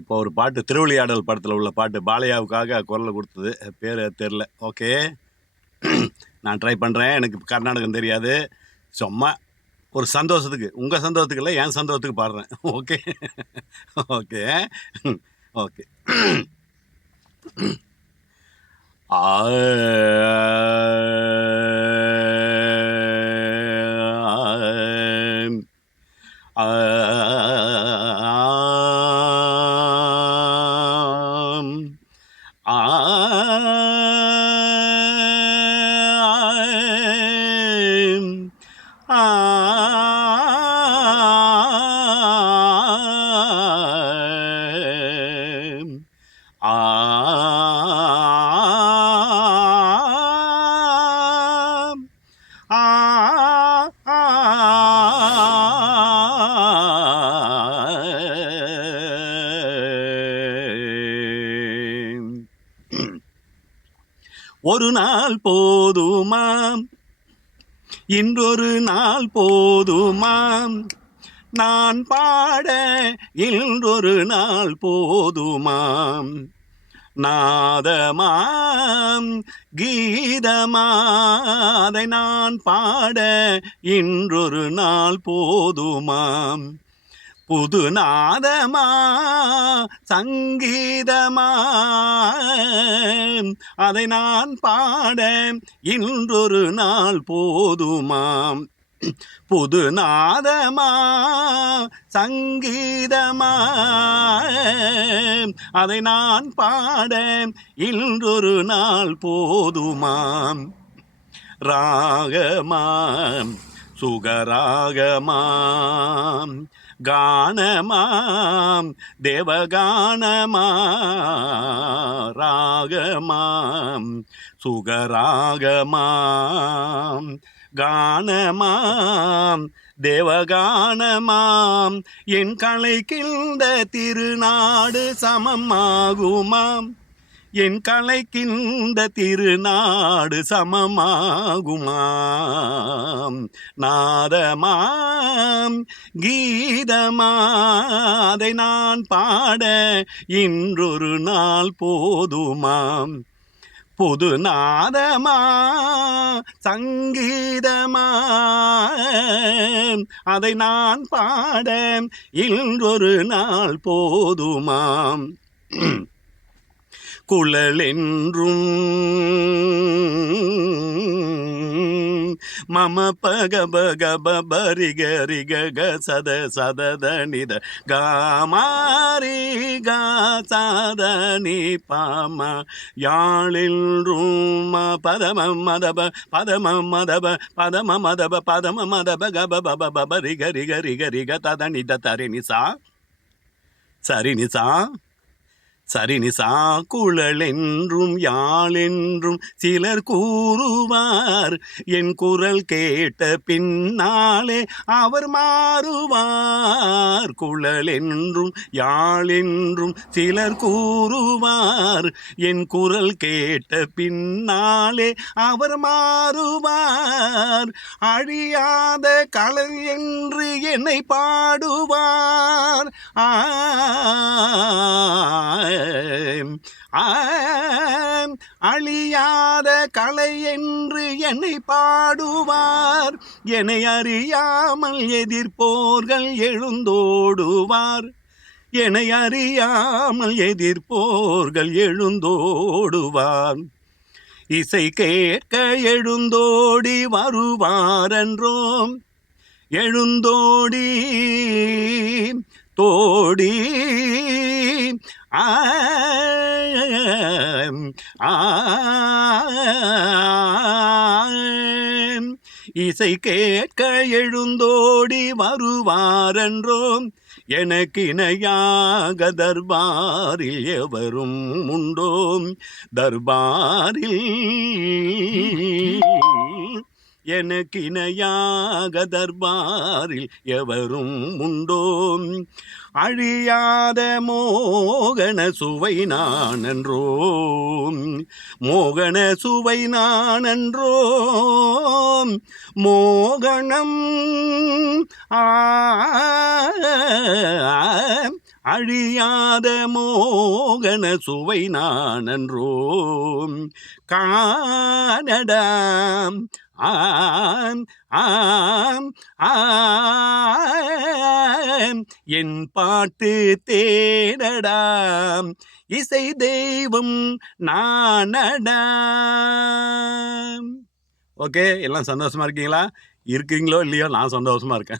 இப்போ ஒரு பாட்டு திருவிளையாடல் படத்தில் உள்ள பாட்டு பாலையாவுக்காக குரல் கொடுத்தது, பேர் தெரில. ஓகே, நான் ட்ரை பண்ணுறேன். எனக்கு கர்நாடகம் தெரியாது. சும்மா ஒரு சந்தோஷத்துக்கு, உங்கள் சந்தோஷத்துக்கு இல்லை, என் சந்தோஷத்துக்கு பாடுறேன். Okay okay okay. ஒரு நாள் போதுமாம், இன்றொரு நாள் போதுமாம், நான் பாட இன்றொரு நாள் போதுமாம், நாதமாம் கீதமாதை நான் பாட இன்றொரு நாள் போதுமாம், புது நாதமா சங்கீதமா அதை நான் பாட இன்றொரு நாள் போதுமாம், புது நாதமா சங்கீதமா அதை நான் பாட இன்றொரு நாள் போதுமாம், ராகமாம் சுகராகமாம் கானமாம் தேவகானமா, ராகமாம் சுகராகமாம் கானமாம் தேவகானமாம், என் கலைக்கின்ற திருநாடு சமமாகுமாம், என் கலைக்கின்ற திருநாடு சமமாகுமாம், நாதமாம் கீதமாதை நான் பாட இன்றொரு நாள் போதுமாம், புது நாதமா சங்கீதமா அதை நான் பாட இன்றொரு நாள் போதுமாம், குழலென்றும் மம பகபகபரி கரி கக சத சதத நித காமாரி கா சதனி பாம யாழென்றும் பதம மதப பதம மதப பதம மதப பதம மதப கப பப பரி கரி கரி கரி க தத நித தரி நிசா சரி நிசா சரி நிசா, குழலென்றும் யாழென்றும் சிலர் கூறுவார், என் குரல் கேட்ட பின்னாலே அவர் மாறுவார், குழலென்றும் யாழென்றும் சிலர் கூறுவார், என் குரல் கேட்ட பின்னாலே அவர் மாறுவார், அழியாத கலை என்று என்னை பாடுவார், அழியாத கலை என்று என்னை பாடுவார், என்னை அறியாமல் எதிர்ப்போர்கள் எழுந்தோடுவார், என்னை அறியாமல் எதிர்ப்போர்கள் எழுந்தோடுவார், இசை கேட்க எழுந்தோடி வருவாரென்றோம், எழுந்தோடி தோடி இசை கேட்க எழுந்தோடி வருவாரென்றோம், எனக்கு இணையாக தர்பாரில் எவரும் உண்டோம், தர்பாரில் எனக்கு இணையாக தர்பாரில் எவரும் உண்டோம், அழியாத மோகன சுவை நான் என்றோம், மோகன சுவை நான் என்றோம், மோகனம் அழியாத மோகன சுவை நானன்றோ காணடாம் ஆம் ஆம் ஆம் என் பாட்டு தேடடாம் இசை தெய்வம் நானடாம். ஓகே, எல்லாம் சந்தோஷமா இருக்கீங்களா? இருக்கீங்களோ இல்லையோ, நான் சந்தோஷமா இருக்கேன்.